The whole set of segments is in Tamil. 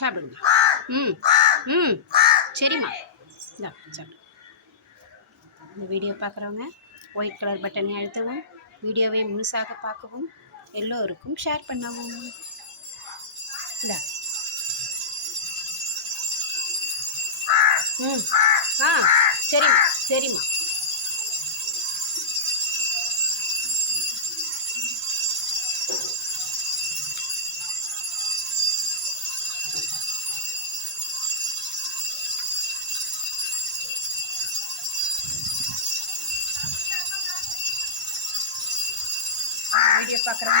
சாப்பிடுங்க. ம் ம். சரிம்மா. இந்தா சாப்பிடு. இந்த வீடியோ பார்க்குறவங்க ஒயிட் கலர் பட்டனை அழுத்தவும் வீடியோவை முழுசாக பார்க்கவும் எல்லோருக்கும் ஷேர் பண்ணவும். இந்தா. ம். ஆ சரிம்மா சரிம்மா. வீடியோ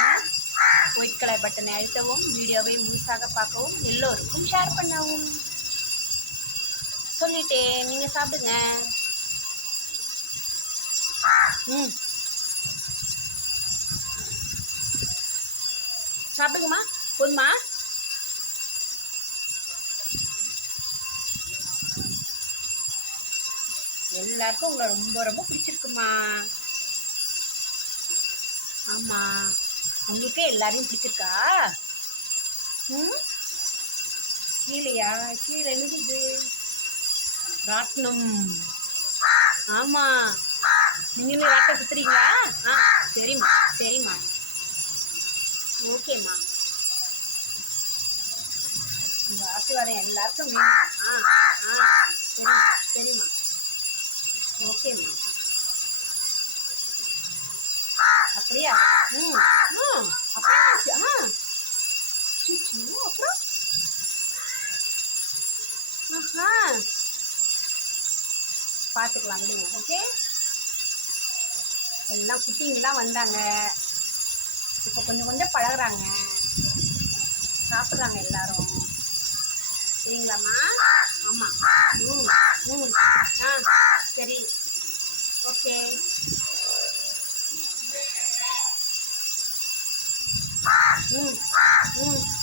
ஒயிட் கலர் பட்டனை அழுத்தவும் வீடியோவை முழுசாக பார்க்கவும் எல்லோருக்கும் ஷேர் பண்ணவும். சொல்லிட்டேன். நீங்கள் சாப்பிடுங்க. ம். சாப்பிடுங்கம்மா. போதுமா? எல்லாருக்கும் உங்களை ரொம்ப ரொம்ப பிடிச்சிருக்குமா ஆமாம் உங்களுக்கே எல்லாரையும் பிடிச்சிருக்கா? ம்? கீழேயா? கீழே என்னது ராட்டினம். ஆமாம் நீங்களும் ராட்டை சுற்றுறீங்களா ஆ சரிம்மா சரிம்மா. ஓகேம்மா. உங்கள் ஆசீர்வாதம் எல்லாருக்கும் வேணும். அப்படியா ம் ம் அப்படியே ஆச்சு ஆ சுச்சு அப்புறம் ஆஹா பார்த்துக்கலாம் விடுங்க ஓகே எல்லாம் குட்டிங்கெல்லாம் வந்தாங்க இப்போ கொஞ்சம் கொஞ்சம் பழகுறாங்க சாப்பிட்றாங்க எல்லாரும் சரிங்களாம்மா ஆமாம் ம் ம் ஆ சரி ஓகே Hum, hum.